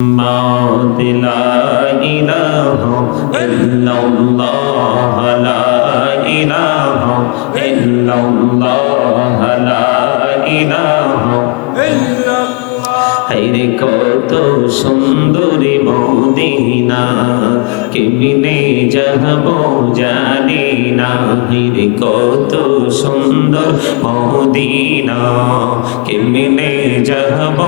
محمد لا إله إلا الله لا إله إلا الله لا إله إلا الله হায়রে কত সুন্দরী মদিনা কেমনে যাব জানি না হায়রে কত সুন্দর মদিনা কেমনে যাব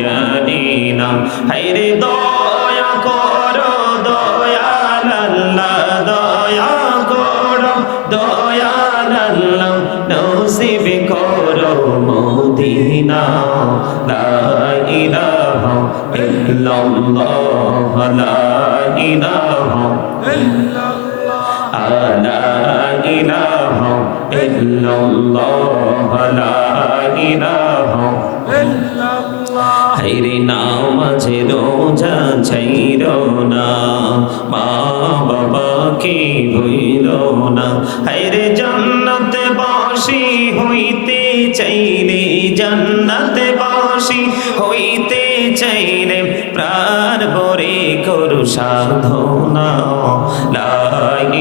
জানি না হায়রে দয়া করো দয়াল আল্লাহ দয়া করো দয়াল আল্লাহ নসিব করো মদিনা লা ইলাহা ইল্লাল্লাহ লা ইলাহা ইল্লাল্লাহ লা ইলাহা ইল্লাল্লাহ লা ইলাহা ইল্লাল্লাহ হায়রে নামাজে রোজা ছাইরো না মা বাবাকে ভুইলো না হায়রে জান্নাতে বাসী হইতে চাইলে জান্নাতে বাসী হইতে চাইলে প্রাণ ভরে করু সাধনা লা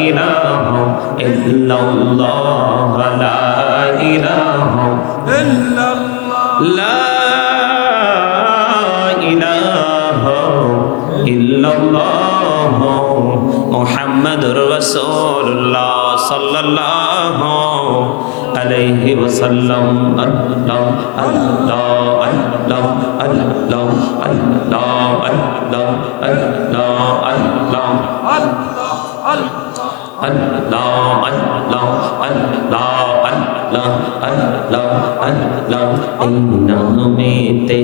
ইলাহা ইল্লাল্লাহ লা ইলাহা ইল্লাল্লাহ লা ইলাহা ইল্লাল্লাহ মুহাম্মাদুর রাসূলুল্লাহ সাল্লাল্লাহু আলাইহি ওয়াসাল্লাম আল্লাহ আল্লাহ আল্লাহ আল্লাহ আল্লাহ আল্লাহ আল্লাহ আল্লাহ আল্লাহ আল্লাহ আল্লাহ আল্লাহ আল্লাহ আল্লাহ এই নামেতে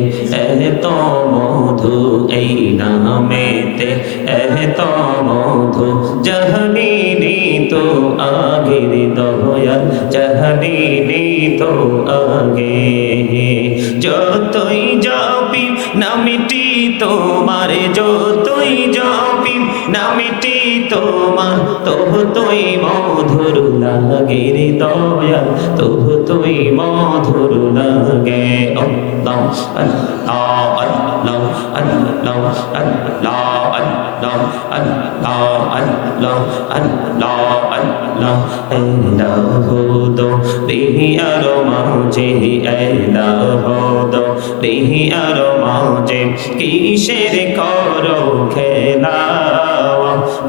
এত মধু এই নামেতে এত মধু জাহানি তো আগের দয়াল জাহানি তো আগে যতই যাবি নামিটি তোমার যতই যাবি নামিটি তোমার তবু তুই মধুর লাগে রে দয়াল তবু তুই মধুর লাগে আল্লাহ আল্লাহ আল্লাহ আল্লাহ আল্লাহ আল্লাহ আল্লাহ আল্লাহ আল্লাহ আল্লাহ এলাহ দো রিহিয়ার মাঝে এলাহ দো রিহিয়ার মাঝে কিসের করো খেলা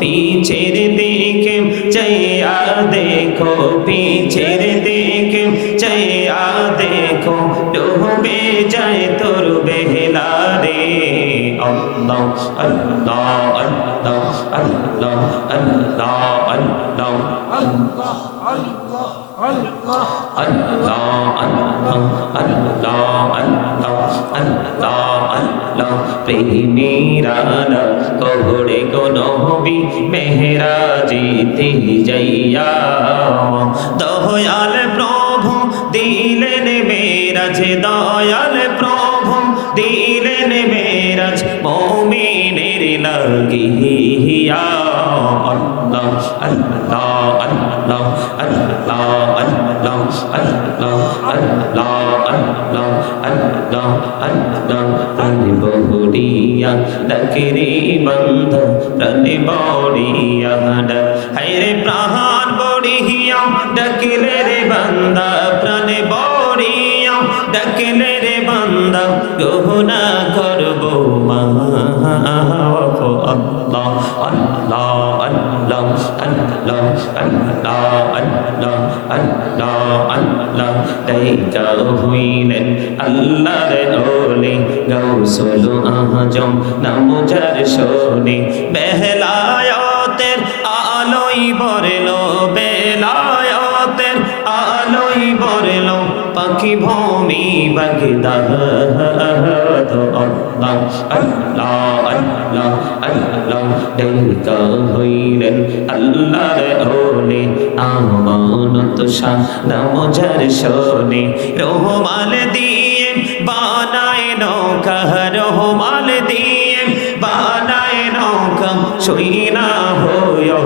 পীছের দিকে চাইয়া দেখো পীছের দিকে চাইয়া দেখো ডুবে যায় তোর বেলা রে আল্লাহ আল্লাহ আল্লাহ আল্লাহ আল্লাহ আল্লাহ আল্লাহ আল্লাহ আল্লাহ আল্লাহ আল্লাহ আল্লাহ আল্লাহ আল্লাহ প্রেমীরানা কোহড়ে গো নবী মেহরাজিতে যাইয়া দয়াল প্রভু দিলেন মেরাজ দয়াল প্রভু দিলেন মেরাজ মুমিনের লাগিয়া আল্লাহ আল্লাহ আল্লাহ আল্লাহ আল্লাহ আল্লাহ আল্লাহ আল্লাহ আল্লাহ আল্লাহ প্রাণে বহুরিয়া ডাকেরে বন্ধ প্রাণে বড়িয়া ডাক হায়রে প্রাণ বড়িয়া ডাকলে রে বান্দা প্রাণে বড়িয়া ডাকলে রে বান্দা গহনা করব মা আল্লাহ আল্লাহ আল্লাহ আল্লাহ আল্লাহ আল্লাহ আল্লাহ আল্লাহ দাইকা হইলেন আল্লাহর ওলি গাউসুল আজম নাম যার শোনে বেলায়েতের আলোই বরলো বেলায়েতের আলোই বরলো পাখি ভূমি বাগদাদ আল্লাহ আল্লাহ আল্লাহ আল্লাহ দাইকা হইলেন আল্লাহর ওলি আমানত শাহ নাম যার শোনে রহমাল দিয়ে বানায় নৌকা রহমাল দিয়ে বানায় নৌকা শুইনা হইও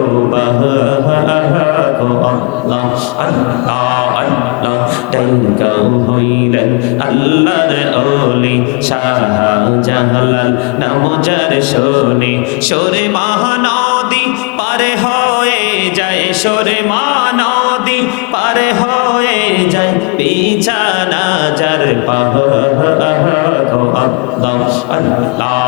আল্লাহ আল্লাহ আল্লাহ দাইকা হইলেন আল্লাহর ওলি শাহ জালাল নাম যার শুনে সরে মহানদী পারে হয়ে যায়, সরে মহানদী পারে হয়ে যায়, বিছানা যার আল্লাহ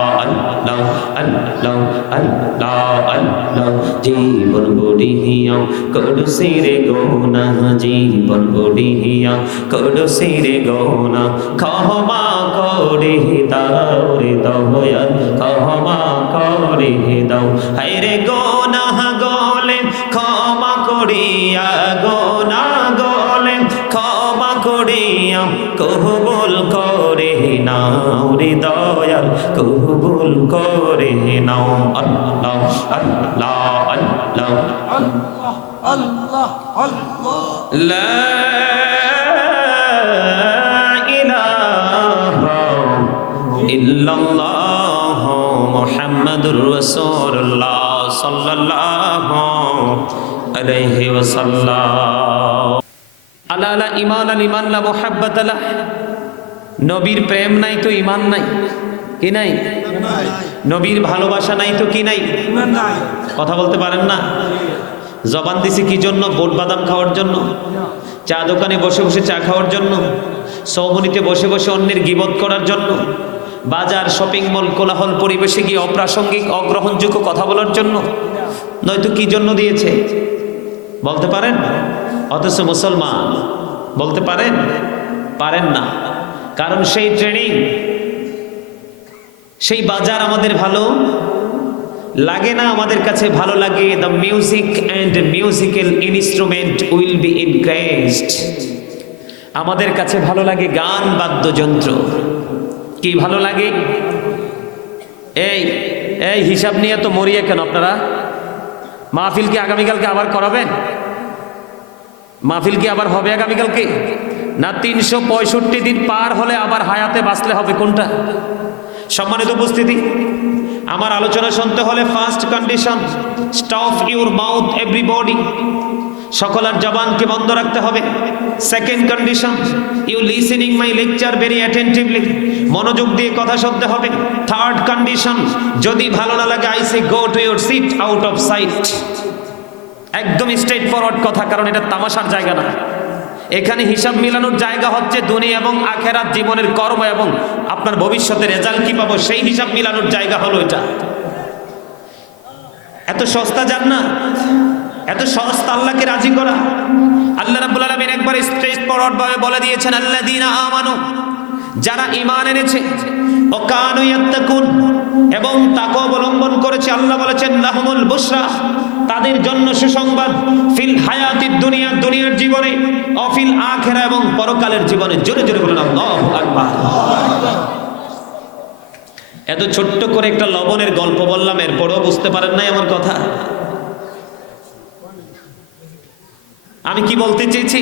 আল্লাহ আল্লাহ আল্লাহ আল্লাহ। জীবন গড়িয়া করছিরে গোনা, জীবন গড়িয়া করছিরে গোনা, ক্ষমা করে দাও রে দয়াল, ক্ষমা করে দাও। হায়রে গোনা গলে ক্ষমা করিয়া, গোনা গলে ক্ষমা করিয়া কবুল করে নাও রে দয়াল, কবুল করে নাও। আল্লাহ আল্লাহ আল্লাহ আল্লাহ আল্লাহ লা ইলাহা ইল্লাল্লাহ মুহাম্মাদুর রাসূলুল্লাহ সাল্লাল্লাহু আলাইহি ওয়াসাল্লাম। আলা লা ঈমান আল ঈমান লা মুহাব্বাত লা। নবীর প্রেম নাই তো ঈমান নাই, কি নাই? নবীর ভালোবাসা নাই তো কি নাই? কথা বলতে পারেন না? জবান দিছি কি জন্য? বোট বাদাম খাওয়ার জন্য, চা দোকানে বসে বসে চা খাওয়ার জন্য, সৌমনিতে বসে বসে অন্যের গীবত করার জন্য, বাজার শপিং মল কোলাহল পরিবেশে গিয়ে অপ্রাসঙ্গিক অগ্রহণযোগ্য কথা বলার জন্য, নয়তো কি জন্য দিয়েছে বলতে পারেন? অথচ মুসলমান বলতে পারেন? পারেন না। কারণ সেই ট্রেনিং, সেই বাজার আমাদের ভালো লাগে না, আমাদের কাছে ভালো লাগে the music and musical instrument will be increased. আমাদের কাছে ভালো লাগে গান বাদ্যযন্ত্র। কি ভালো লাগে? এই এই হিসাব নিয়ে তো মরিয়ে কেন আপনারা? মাহফিল কি আগামীকালকে আবার করাবেন? মাহফিল কি আবার হবে আগামীকালকে? না 365 দিন পার হলে আবার হায়াতে বাঁচলে হবে? কোনটা? সম্মানিত উপস্থিতি, আমার আলোচনা শুনতে হলে first condition, stop your mouth everybody, সকলের জবানকে বন্ধ রাখতে হবে। Second condition, you listening my lecture very attentively, মনোযোগ দিয়ে কথা শুনতে হবে। থার্ড কন্ডিশন, যদি ভালো না লাগে I say go to your seat out of sight. একদম স্ট্রেট ফরওয়ার্ড কথা, কারণ এটা তামাশার জায়গা না। এখানে হিসাব মিলানোর জায়গা হচ্ছে দুনিয়া এবং আখেরাত, জীবনের কর্ম এবং আপনার ভবিষ্যতের রেজাল্ট কি পাবো সেই হিসাব মিলানোর জায়গা হলো এটা। এত সস্তা জান্নাত, এত সস্তা আল্লাহকে রাজি করা। আল্লাহ রাব্বুল আলামিন একবার স্ট্রেট ফরওয়ার্ড ভাবে বলে দিয়েছেন, আল্লাযীনা আমানু, যারা ঈমান এনেছে, ও কানু ইয়াত্তাকুন, এবং তাকওয়া অবলম্বন করেছে, আল্লাহ বলেছেন লাহুমুল বুশরা, তাদের জন্য সুসংবাদ, ফিল হায়াতিদ দুনিয়া, দুনিয়ার জীবনে, ও ফিল আখিরা, এবং পরকালের জীবনে। জোরে জোরে বলুন আল্লাহু আকবার। এত ছোট্ট করে একটা লবণের গল্প বললাম, এরপরও বুঝতে পারেন নাই আমার কথা? আমি কি বলতে চেয়েছি?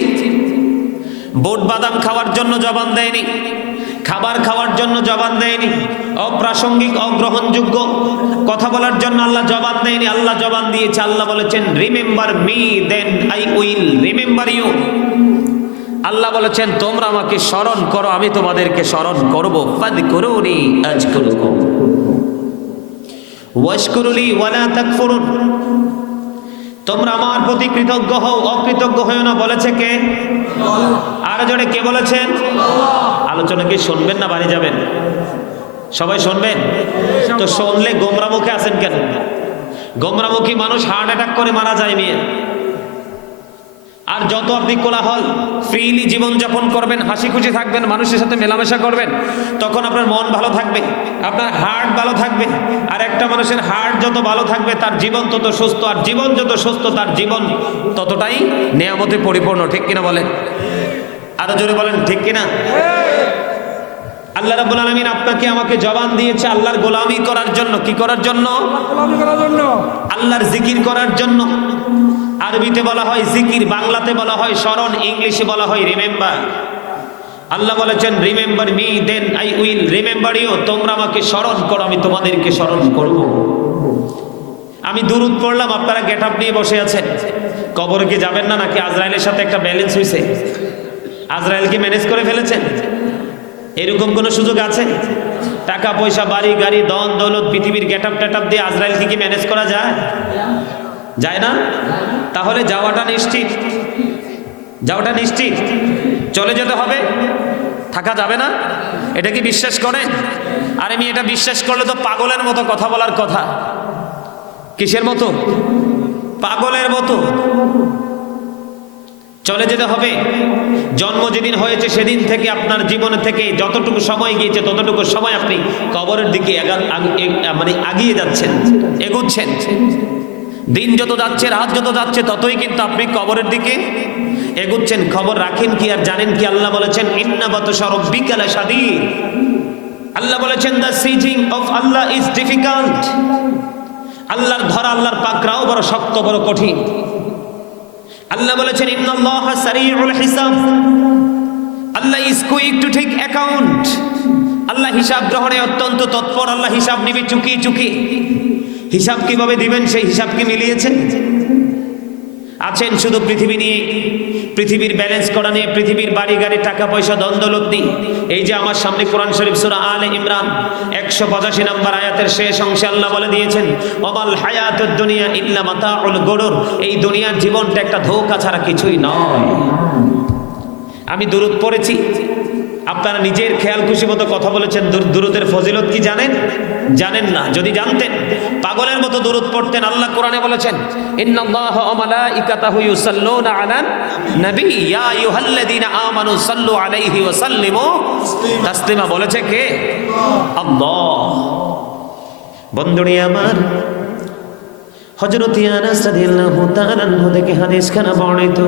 বোট বাদাম খাওয়ার জন্য জবান দেয়নি, খাবার খাওয়ার জন্য জবান দেয়নি, অপ্রাসঙ্গিক অগ্রহণযোগ্য কথা বলার জন্য আল্লাহ জবান দেয়নি। আল্লাহ জবান দিয়েছে, আল্লাহ বলেছেন remember me then I will remember you. আল্লাহ বলেছেন তোমরা আমাকে স্মরণ করো, আমি তোমাদেরকে স্মরণ করবো। ফাযকুরুনি আযকুরুকুম ওয়াশকুরুলি ওয়ালা তাকফুরুন, তোমরা আমার প্রতি কৃতজ্ঞ হও, অকৃতজ্ঞ হও না। বলেছে কে? আর জোরে কে বলেছেন? আলোচনা কি শুনবেন না বাড়ি যাবেন? সবাই শুনবেন তো? শুনলে গোমরামুখে আছেন কেন? গোমরামুখী মানুষ হার্ট অ্যাটাক করে মারা যায় মেয়ে। আর যত আপনি কোলাহল ফ্রিলি জীবন যাপন করবেন, হাসি খুশি থাকবেন, মানুষের সাথে মেলামেশা করবেন, তখন আপনার মন ভালো থাকবে, আপনার হার্ট ভালো থাকবে। আর একটা মানুষের হার্ট যত ভালো থাকবে তার জীবন তত সুস্থ, আর জীবন যত সুস্থ তার জীবন ততটাই নিয়ামতে পরিপূর্ণ। ঠিক কিনা বলেন? আরো জোরে বলেন ঠিক কিনা? আল্লাহ রাব্বুল আলামিন আপনাকে আমাকে জবান দিয়েছে আল্লাহর গোলামি করার জন্য। কি করার জন্য? আল্লাহর জিকির করার জন্য। আরবিতে বলা হয় জিকির, বাংলাতে বলা হয় স্মরণ, ইংলিশে বলা হয় রিমেম্বার। আল্লাহ বলেছেন remember me then I will remember you, তোমরা আমাকে স্মরণ করো, আমি তোমাদেরকে স্মরণ করব। আমি দুরূদ পড়লাম, আপনারা গেট আপ নিয়ে বসে আছেন। কবরে কি যাবেন না? নাকি আজরাইলের সাথে একটা ব্যালেন্স হয়েছে? আজরাইল কি ম্যানেজ করে ফেলেছেন? এরকম কোনো সুযোগ আছে? টাকা পয়সা বাড়ি গাড়ি দন দৌলত পৃথিবীর গেটআপ টেটআপ দিয়ে আজরাইলকে কি ম্যানেজ করা যায়? যায় না? তাহলে যাওয়াটা নিশ্চিত, যাওয়াটা নিশ্চিত, চলে যেতে হবে, থাকা যাবে না। এটা কি বিশ্বাস করেন? আর আমি এটা বিশ্বাস করলে তো পাগলের মতো কথা বলার কথা। কিসের মতো? পাগলের মতো। চলে যেতে হবে। জন্ম যেদিন হয়েছে সেদিন থেকে আপনার জীবনে থেকে যতটুকু সময় গিয়েছে ততটুকু সময় আপনি কবরের দিকে মানে আগিয়ে যাচ্ছেন, এগুচ্ছেন। দিন যত যাচ্ছে, রাত যত যাচ্ছে, ততই কিন্তু আপনি কবরের দিকে এগুচ্ছেন। খবর রাখেন কি আর জানেন কি? আল্লাহ বলেছেন ইন্না বাতশা রাব্বিকা লাশাদীদ। আল্লাহ বলেছেন the seizing of Allah is difficult. আল্লাহর ধরা, আল্লাহর পাকড়াও বড় শক্ত, বড় কঠিন। আল্লাহ বলেছেন ইন্নাল্লাহা সারিউল হিসাব। Allah is quick to take account. আল্লাহ হিসাব গ্রহণে অত্যন্ত তৎপর। আল্লাহ হিসাব নিবে চুকিয়ে চুকিয়ে। হিসাব কিভাবে দিবেন সেই হিসাব কি মিলিয়েছেন? আছেন শুধু পৃথিবী নিয়ে, পৃথিবীর ব্যালেন্স করা নিয়ে, পৃথিবীর বাড়ি গাড়ি টাকা পয়সা দ্বন্দ্বলত নিয়ে। এই যে আমার সামনে কোরআন শরীফ সূরা আলে ইমরান 185 নম্বর আয়াতের শেষ অংশে আল্লাহ বলে দিয়েছেন ওয়াল হায়াতুদ দুনিয়া ইল্লা মাতাউল গুরুর। এই দুনিয়ার জীবনটা একটা ধোঁকা ছাড়া কিছুই নয়। আমি দুরূদ পড়েছি, আপনারা নিজের খেয়াল খুশি মতো কথা বলেছেন। দুরূদের ফজিলত কি জানেন? জানেন না। যদি জানতেন পাগলের মতো দুরূদ পড়তেন। আল্লাহ কোরআনে বলেছেন ইন্নাল্লাহা ওয়া মালাইকাতাহু ইউসাল্লুনা আলান নবী ইয়া আইয়ুহাল্লাযীনা আমানু সাল্লু আলাইহি ওয়া সাল্লিমু তাসলিমা। বলেছে কে? আল্লাহ। বন্ধুরে আমার, হযরত আনাস রাদিয়াল্লাহু তাআলা আনহু থেকে হাদিসখানা বর্ণিত।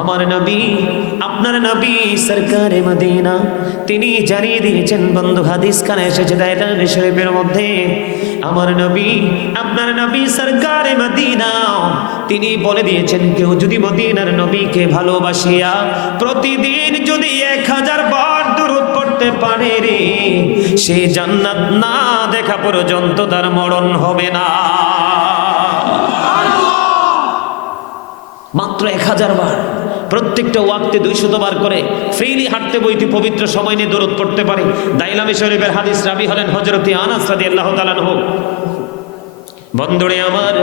আমার নবী, আপনার নবী সরকারে মদিনা, তিনি জানিয়ে দিয়েছেন বন্ধু, হাদিস খানে এসেছে দায়রান শরীফের মধ্যে। আমার নবী, আপনার নবী সরকারে মদিনা, তিনি বলে দিয়েছেন কেউ যদি মদিনার নবীকে ভালোবাসিয়া প্রতিদিন যদি 1000 বার দুরূদ পড়তে পারে রে, সে জান্নাত না দেখা পর্যন্ত তার মরণ হবে না। মাত্র 1000 বার, প্রত্যেকটা ওয়াক্তে 200 বার করে ফ্রিলি হাঁটতে বইতে পবিত্র সময় নিয়ে দরুদ পড়তে পারে। দাইলামি শরীফের হাদিস, রাবি হলেন হযরত আনাস রাদিয়াল্লাহু তাআলা আনহু। বন্ধুরে আমার,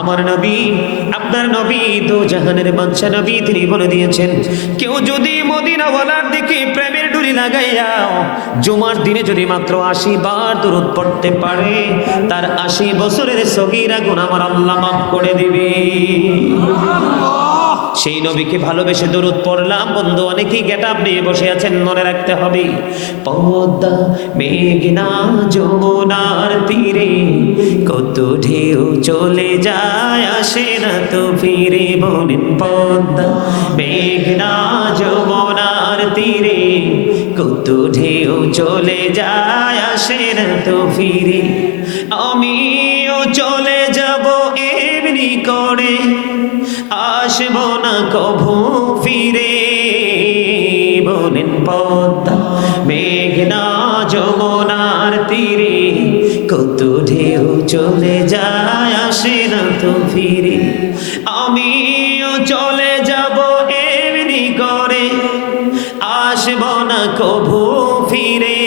আমার নবী, আপনার নবী তো জাহানের বাদশা নবী, তিনি বলে দিয়েছেন কেউ যদি মদিনাওয়ালার দিকে প্রেমের ডুরি লাগাইয়া জুমার দিনে যদি মাত্র 80 বার দরুদ পড়তে পারে, তার 80 বছরের সগীরা গুনাহ আমার আল্লাহ মাফ করে দিবে। সেই নবীকে ভালোবেসে দরুদ পড়লাম। বন্ধু, অনেকেই গেটআপ নিয়ে বসে আছেন, মনে রাখতে হবে পদ্মা মেঘনা যমুনার তীরে কত ঢেউ চলে যায়, আসে না তো ফিরে। বলেন পদ্মা মেঘনা যমুনার তীরে কত ঢেউ চলে যায়, আসে না তো ফিরে। আমিও চলে যাব এমনি করে, আসব না কভু ফিরে। বলেন পদ্মা মেঘনা যমুনার তীরে কত ঢেউ চলে যায়, আসে না তো ফিরে। আমিও চলে যাব এমনি করে, আসব না কভু ফিরে।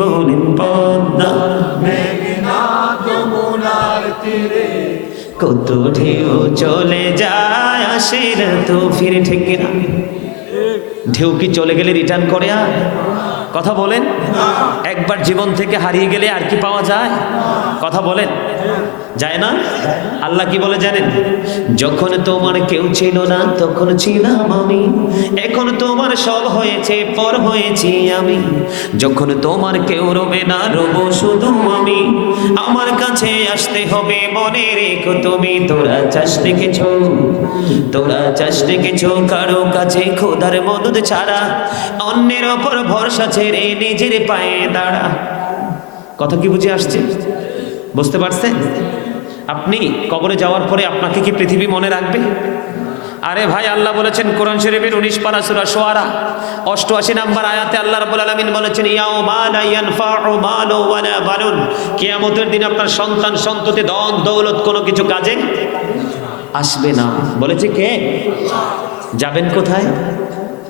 বলেন পদ্মা মেঘনা যমুনার তীরে কত ঢেউ চলে যায়, আসে না তো ফিরে। ঠিক কিনা? ঢেউ কি চলে গেলে রিটার্ন করে? আর কথা বলেন, একবার জীবন থেকে হারিয়ে গেলে আর কি পাওয়া যায়? কথা বলেন, যায় না? আল্লাহ কি বলে জানেন? যখন তোমার কেউ ছিল না তখন ছিলাম আমি, এখন তোমার সব হয়েছে, পর হয়েছি আমি। যখন তোমার কেউ রবে না, রব শুধু আমি। আমার কাছে আসতে হবে, মনে রেখো তুমি। তোরা চাস দেখেছো, তোরা চাস দেখেছো কারো কাছে খোদার মদদ ছাড়া, অন্যের ওপর ভরসা ছেড়ে নিজের পায়ে দাঁড়া। কথা কি বুঝে আসছে? বুঝতে পারছেন? আপনি কবরে যাওয়ার পরে আপনাকে কি পৃথিবী মনে রাখবে? আরে ভাই, আল্লাহ বলেছেন কোরআন শরীফের 19 পারা সূরা শুআরা 88 নম্বর আয়াতে আল্লাহ রাব্বুল আলামিন বলেছেন ইয়াউমা লা ইয়ানফাউ মালু ওয়ালা বানুন। কিয়ামতের দিন আপনার সন্তান সন্ততি ধন দৌলত কোনো কিছু কাজে আসবে না। বলেছে কে? যাবেন কোথায়?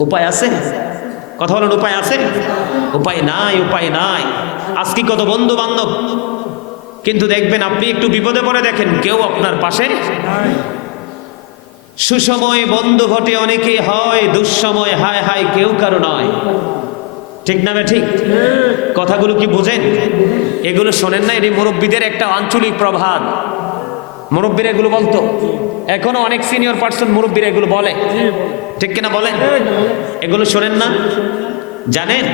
উপায় আছে? কথা বলেন, উপায় আছে? উপায় নাই, উপায় নাই। আজকে কত বন্ধু বান্ধব, কিন্তু দেখবেন আপনি একটু বিপদে পড়ে দেখেন কেউ আপনার পাশে। সুসময় বন্ধু ঘটে অনেকে হয়, দুঃসময় হায় হায় কেউ কারো নয়। ঠিক না বে ঠিক? কথাগুলো কি বুঝেন? এগুলো শোনেন না? এটি মুরব্বীদের একটা আঞ্চলিক প্রভাব। মুরব্বীরা এগুলো বলতো, এখনো অনেক সিনিয়র পার্সন মুরব্বীরা এগুলো বলে, ঠিক কিনা বলেন? এগুলো শোনেন না? জানেন,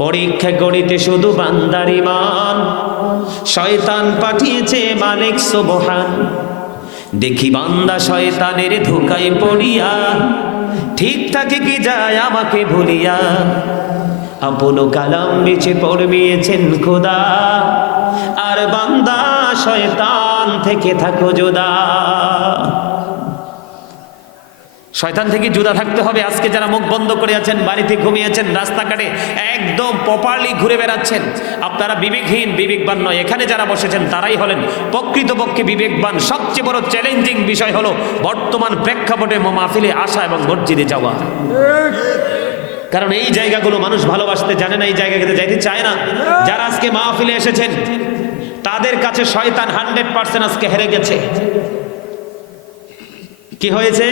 পরীক্ষা করিতে শুধু বান্দার ঈমান, শয়তান পাঠিয়েছে মালিক সুবহান। দেখি বান্দা শয়তানের ধোঁকায় পড়িয়া, ঠিক থাকে কি যায় আমাকে ভুলিয়া। আপন কালাম বেচে পড়মিয়েছেন খোদা, আর বান্দা শয়তান থেকে থাকো জুদা। শয়তান থেকে জুদা থাকতে হবে। আজকে যারা মুখ বন্ধ করে আছেন, বাড়িতে ঘুমিয়েছেন, রাস্তাঘাটে একদম প্রপারলি ঘুরে বেড়াচ্ছেন, আপনারা বিবেকহীন, বিবেকবান নয়। এখানে যারা বসেছেন তারাই হলেন প্রকৃতপক্ষে বিবেকবান। সবচেয়ে বড় চ্যালেঞ্জিং বিষয় হলো বর্তমান প্রেক্ষাপটে মাহফিলে আসা এবং মসজিদে যাওয়া। কারণ এই জায়গাগুলো মানুষ ভালোবাসতে জানে না, এই জায়গাতে যাইতে চায় না। যারা আজকে মাহফিলে এসেছেন তাদের কাছে শয়তান 100% আজকে হেরে গেছে। কি হয়েছে?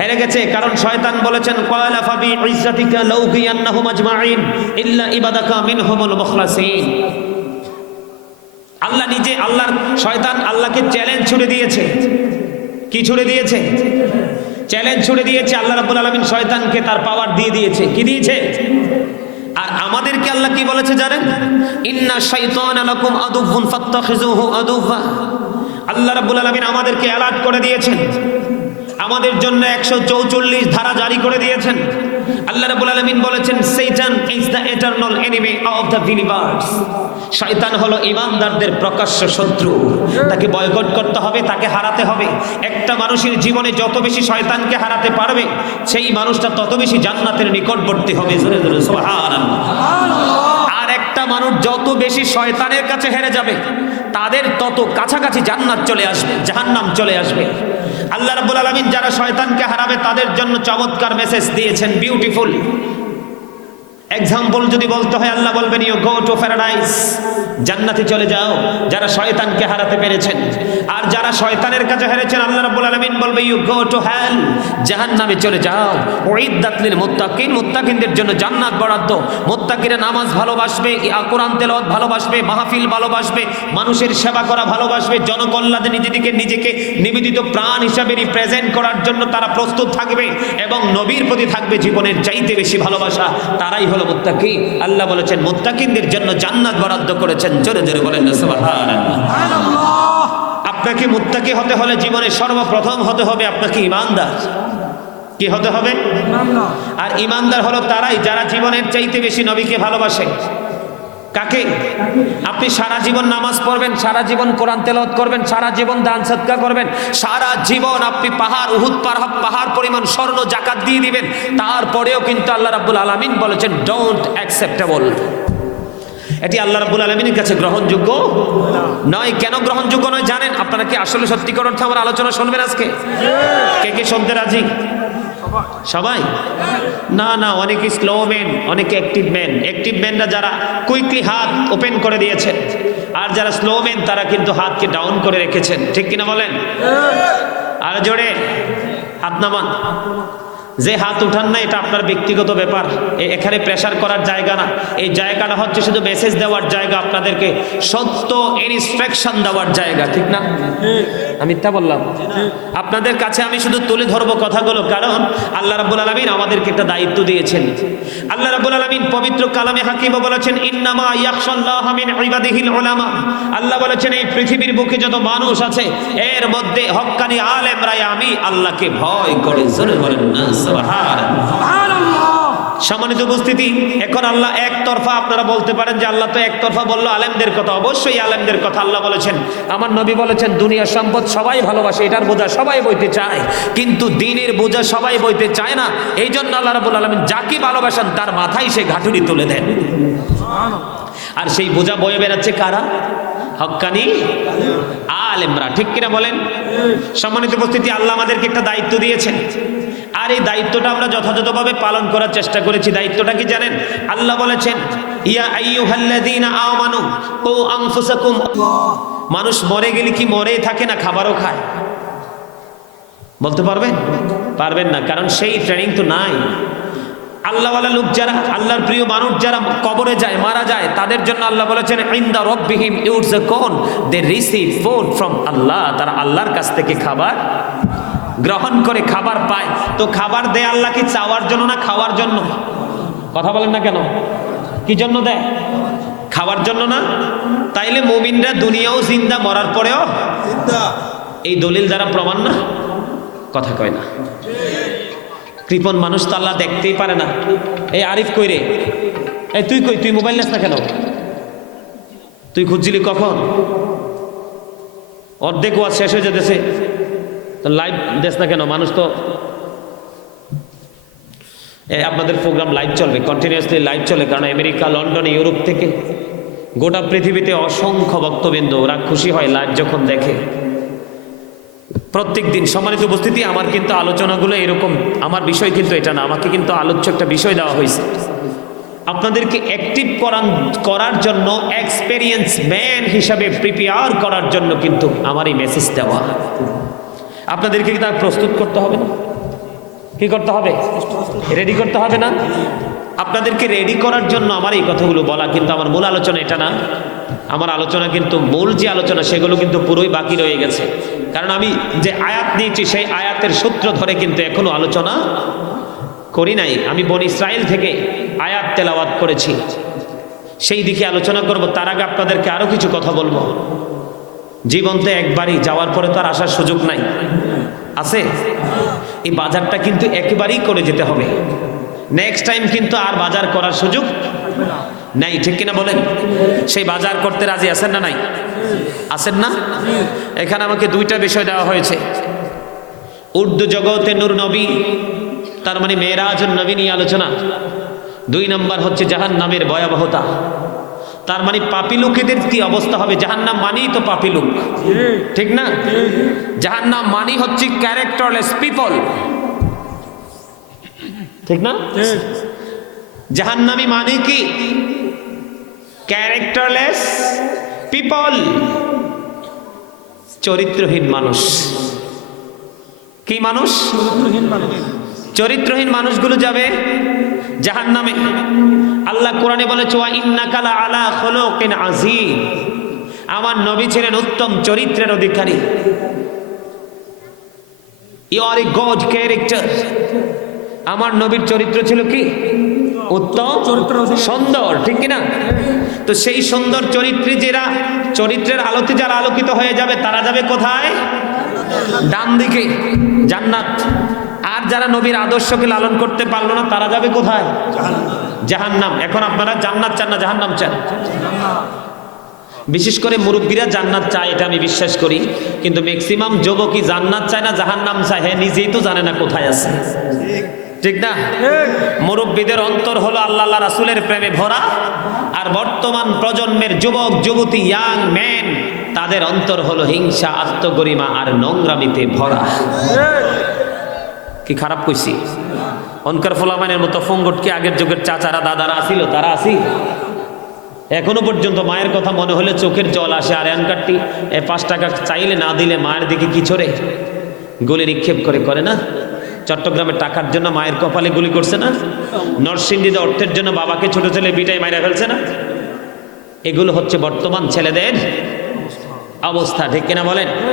হেরে গেছে। কারণ শয়তান বলেছেন, ক্বালা ফাবি ইজ্জাতিকা লাউগিয়ান্নাহুম আজমাইন ইল্লা ইবাদাকা মিনহুমুল মুখলাসিন। আল্লাহ নিজে, আল্লাহর শয়তান আল্লাহকে চ্যালেঞ্জ ছুড়ে দিয়েছে। কি ছুড়ে দিয়েছে? চ্যালেঞ্জ ছুড়ে দিয়েছে। আল্লাহ রাব্বুল আলামিন শয়তানকে তার পাওয়ার দিয়ে দিয়েছে। কি দিয়েছে? আর আমাদেরকে আল্লাহ কি বলেছে জানেন? ইন্না শাইতানা লাকুম আদুউন ফাত্তাখিযুহু আদুওয়া। আল্লাহ রাব্বুল আলামিন আমাদেরকে অ্যালার্ট করে দিয়েছেন, আমাদের জন্য 144 ধারা জারি করে দিয়েছেন। আল্লাহ রাব্বুল আলামিন বলেছেন, শয়তান is the eternal enemy of the believers. শয়তান হলো ঈমানদারদের প্রকাশ্য শত্রু। তাকে বয়কট করতে হবে, তাকে হারাতে হবে। একটা মানুষের জীবনে যত বেশি শয়তানকে হারাতে পারবে, সেই মানুষটা তত বেশি জান্নাতের নিকটবর্তী হবে। জোরে জোরে সুবহানাল্লাহ। আর একটা মানুষ যত বেশি শয়তানের কাছে হেরে যাবে, তাদের তত কাছাকাছি জান্নাত চলে আসবে, জাহান্নাম চলে আসবে। আল্লাহ রাব্বুল আলামিন যারা শয়তানকে হারাবে তাদের জন্য চমৎকার মেসেজ দিয়েছেন, বিউটিফুল এক্সাম্পল যদি বলতে হয়, আল্লাহ বলবেন ইউ গো টু প্যারাডাইস, জান্নাতে চলে যাও যারা শয়তানকে হারাতে পেরেছেন। আর যারা শয়তানের কাছে হেরেছেন, আল্লাহ রাব্বুল আলামিন বলবে ইউ গো টু হেল, জাহান্নামে চলে যাও। উইদ্দাত লিল মুত্তাকিন, মুত্তাকিনদের জন্য জান্নাত বরাদ্দ। মুত্তাকিরা নামাজ ভালোবাসবে, কোরআন তেলাওয়াত ভালোবাসবে, মাহফিল ভালোবাসবে, মানুষের সেবা করা ভালোবাসবে, জনকল্যাণে নিজেকে নিবেদিত প্রাণ হিসাবে রিপ্রেজেন্ট করার জন্য তারা প্রস্তুত থাকবে এবং নবীর প্রতি থাকবে জীবনের চাইতে বেশি ভালোবাসা। তারাই হলো মুত্তাকি। আল্লাহ বলেছেন মুত্তাকিনদের জন্য জান্নাত বরাদ্দ করেছেন। জোরে জোরে বলেন না সুবহানাল্লাহ। আপনাকে মুত্তাকি হতে হলে জীবনে সর্বপ্রথম হতে হবে আপনাকে ঈমানদার। কি হতে হবে? আর ঈমানদার হলো তারাই যারা জীবনের চাইতে বেশি নবীকে ভালোবাসে। কাকে? আপনি সারা জীবন নামাজ পড়বেন, সারা জীবন কোরআন তেলাওয়াত করবেন, সারা জীবন দান সদকা করবেন, সারা জীবন আপনি পাহাড়, উহুদ পাহাড় পরিমাণ স্বর্ণ যাকাত দিয়ে দিবেন, তারপরেও কিন্তু আল্লাহ রাব্বুল আলামিন বলেছেন ডোন্ট অ্যাকসেপ্টেবল। এটি আল্লাহ রাব্বুল আলামিনের কাছে গ্রহণযোগ্য নয়। কেন গ্রহণযোগ্য নয় জানেন? আপনারা কি আসলে সত্যিকার অর্থে আমার আলোচনা শুনবেন আজকে? কে কে শুনতে রাজি? সবাই না? না, অনেকে স্লো ম্যান, অনেকে অ্যাক্টিভ ম্যান। অ্যাক্টিভ ম্যানরা যারা কুইকলি হাত ওপেন করে দিয়েছেন, আর যারা স্লো ম্যান তারা কিন্তু হাতকে ডাউন করে রেখেছেন। ঠিক কিনা বলেন? আর জোরে হাত নামান। যে হাত উঠান না এটা আপনার ব্যক্তিগত ব্যাপার, এখানে প্রেশার করার জায়গা না। এই জায়গাটা হচ্ছে শুধু মেসেজ দেওয়ার জায়গা, আপনাদেরকে সত্য ইনস্ট্রাকশন দেওয়ার জায়গা। ঠিক না? আমি মিথ্যা বললাম? আপনাদের কাছে আমি শুধু তুলে ধরবো কথাগুলো, কারণ আল্লাহ রাব্বুল আলামিন আমাদেরকে একটা দায়িত্ব দিয়েছেন। আল্লাহ রাব্বুল আলামিন পবিত্র কালামে হাকিমে বলেছেন ইন্নামা ইয়াখশাল্লাহা মিন ইবাদিহিল উলামা। আল্লাহ বলেছেন এই পৃথিবীর বুকে যত মানুষ আছে এর মধ্যে হক্কানি আলেমরাই আমি আল্লাহকে ভয় করে। জোরে বলেন না সুবহানাল্লাহ। সম্মানিত উপস্থিতি, এখন আল্লাহ একতরফা, আপনারা বলতে পারেন যে আল্লাহ তো একতরফা বললো আলেমদের কথা। অবশ্যই আলেমদের কথা আল্লাহ বলেছেন। আমার নবী বলেছেন দুনিয়ার সম্পদ সবাই ভালোবাসে, এটার বোঝা সবাই বইতে চায়, কিন্তু দ্বীনের বোঝা সবাই বইতে চায় না। এই জন্য আল্লাহ রাব্বুল আলামিন যাকে ভালোবাসেন তার মাথায় সে ঘাটুরি তুলে দেন। আর সেই বোঝা বয়ে বেড়াচ্ছে কারা? হক্কানি আলেমরা। ঠিক কিনা বলেন? সম্মানিত উপস্থিতি, আল্লাহ আমাদেরকে একটা দায়িত্ব দিয়েছেন। আর এই দায়িত্বটা আমরা যথাযথভাবে পালন করার চেষ্টা করেছি। দায়িত্বটা কি জানেন? আল্লাহ বলেছেন, ইয়া আইয়ুহাল্লাযীনা আমানু কু আনফুসাকুম। মানুষ মরে গেলে কি মরেই থাকে না খাবারও খায়? বলতে পারবেন? পারবেন না, কারণ সেই ট্রেনিং তো নাই। আল্লাহওয়ালা লোক যারা, আল্লাহর প্রিয় মানুষ যারা কবরে যায়, মারা যায়, তাদের জন্য আল্লাহ বলেছেন ইনদা রাব্বিহিম ইউরযাকুন, দে রিসিভ ফুড ফ্রম আল্লাহ। তারা আল্লাহর কাছ থেকে খাবার গ্রহণ করে খাবার পায়। তো খাবার দেয় আল্লাহ কি চাওয়ার জন্য না খাওয়ার জন্য? কথা বলেন না কেন? কি জন্য দেয়? খাওয়ার জন্য না? তাইলে মুমিনরা দুনিয়াও জিন্দা, মরার পরেও জিন্দা। এই দলিল দ্বারা প্রমাণ না? কথা কয় না। কৃপণ মানুষ তো আল্লাহ দেখতেই পারে না। এই আরিফ কই রে? এই তুই কই? তুই মোবাইল নেস না কেন? তুই খুঁজছিলি কখন? অর্ধেক ওয়াজ শেষ হয়ে যেতেছে, তো লাইভ দেস না কেন? মানুষ তো আপনাদের প্রোগ্রাম লাইভ চলবে, কন্টিনিউয়াসলি লাইভ চলে, কারণ আমেরিকা, লন্ডন, ইউরোপ থেকে গোটা পৃথিবীতে অসংখ্য ভক্তবৃন্দ, ওরা খুশি হয় লাইভ যখন দেখে। প্রত্যেক দিন সম্মানিত উপস্থিতি, আমার কিন্তু আলোচনাগুলো এরকম, আমার বিষয় কিন্তু এটা না, আমাকে কিন্তু আলোচ্য একটা বিষয় দেওয়া হয়েছে। আপনাদেরকে অ্যাক্টিভ করার জন্য, এক্সপেরিয়েন্স ম্যান হিসাবে প্রিপেয়ার করার জন্য কিন্তু আমার এই মেসেজ দেওয়া। আপনাদেরকে কি তার প্রস্তুত করতে হবে না? কি করতে হবে? রেডি করতে হবে না? আপনাদেরকে রেডি করার জন্য আমার এই কথাগুলো বলা, কিন্তু আমার মূল আলোচনা এটা না। আমার আলোচনা কিন্তু, মূল যে আলোচনা সেগুলো কিন্তু পুরোই বাকি রয়ে গেছে, কারণ আমি যে আয়াত নিয়েছি সেই আয়াতের সূত্র ধরে কিন্তু এখনো আলোচনা করি নাই। আমি বনি ইসরাইল থেকে আয়াত তেলাওয়াত করেছি, সেই দিকে আলোচনা করব। তার আগে আপনাদেরকে আরো কিছু কথা বলবো। জীবন তো একবারই, যাওয়ার পরে তো আর আসার সুযোগ নাই, আছে? এই বাজারটা কিন্তু একেবারেই করে যেতে হবে। নেক্সট টাইম কিন্তু আর বাজার করার সুযোগ নাই, ঠিক কিনা বলেন? সেই বাজার করতে রাজি আছেন না নাই? আছেন না? এখানে আমাকে দুইটা বিষয় দেওয়া হয়েছে। উর্দু জগতে নূর নবী, তার মানে মেরাজুন নবী নিয়ে আলোচনা। 2 নম্বর হচ্ছে জাহান্নামের ভয়াবহতা, তার মানে পাপী লোকেদের কি অবস্থা হবে। জাহান্নাম মানেই তো পাপী লোক, ঠিক না? জাহান্নাম মানে হচ্ছে ক্যারেক্টারলেস পিপল, ঠিক না? জাহান্নামী মানে কি? ক্যারেক্টারলেস পিপল, চরিত্রহীন মানুষ। কি মানুষ? চরিত্রহীন মানুষগুলো যাবে জাহান্নামে। আল্লাহ কোরআনে বলেছে, ওয়া ইন্নাকা লা আলা খুলুকিন আযীম, আমার নবী ছিলেন উত্তম চরিত্রের অধিকারী। You are a good character. আমার নবীর চরিত্র ছিল কি? উত্তম, সুন্দর, ঠিক কিনা? তো সেই সুন্দর চরিত্রে যারা, চরিত্রের আলোতে যারা আলোকিত হয়ে যাবে, তারা যাবে কোথায়? ডান দিকে, জান্নাত। আর যারা নবীর আদর্শকে লালন করতে পারলো না, তারা যাবে কোথায়? জাহান্নাম। এখন আপনারা জান্নাত চান না জাহান্নাম চান? বিশেষ করে মুরব্বীরা জান্নাত চায়, এটা আমি বিশ্বাস করি, কিন্তু ম্যাক্সিমাম যুবকই জান্নাত চায় না জাহান্নাম চায়। হ্যাঁ, নিজেই তো জানে না কোথায় আছে, ঠিক না? মুরব্বীদের অন্তর হলো আল্লাহ রাসূলের প্রেমে ভরা, আর বর্তমান প্রজন্মের যুবক যুবতী, ইয়াং ম্যান, তাদের অন্তর হলো হিংসা, আত্মগরিমা আর নোংরামিতে ভরা। কি খারাপ কইছি? অনকার ফোলামানের মতো ফঙ্গট কি আগের যুগের চাচারা দাদারা আসিল? তারা আসি এখনো পর্যন্ত মায়ের কথা মনে হলে চোখের জল আসে। আর এনকারটি 5 টাকা চাইলে না দিলে মায়ের দিকে কি ছড়ে? গুলি নিক্ষেপ করে না? চট্টগ্রামে টাকার জন্য মায়ের কপালে গুলি করছে না? নরসিংদীতে অর্থের জন্য বাবাকে ছোট ছেলে বিটাই মাইরা ফেলছে না? এগুলো হচ্ছে বর্তমান ছেলেদের অবস্থা, ঠিক কিনা বলেন?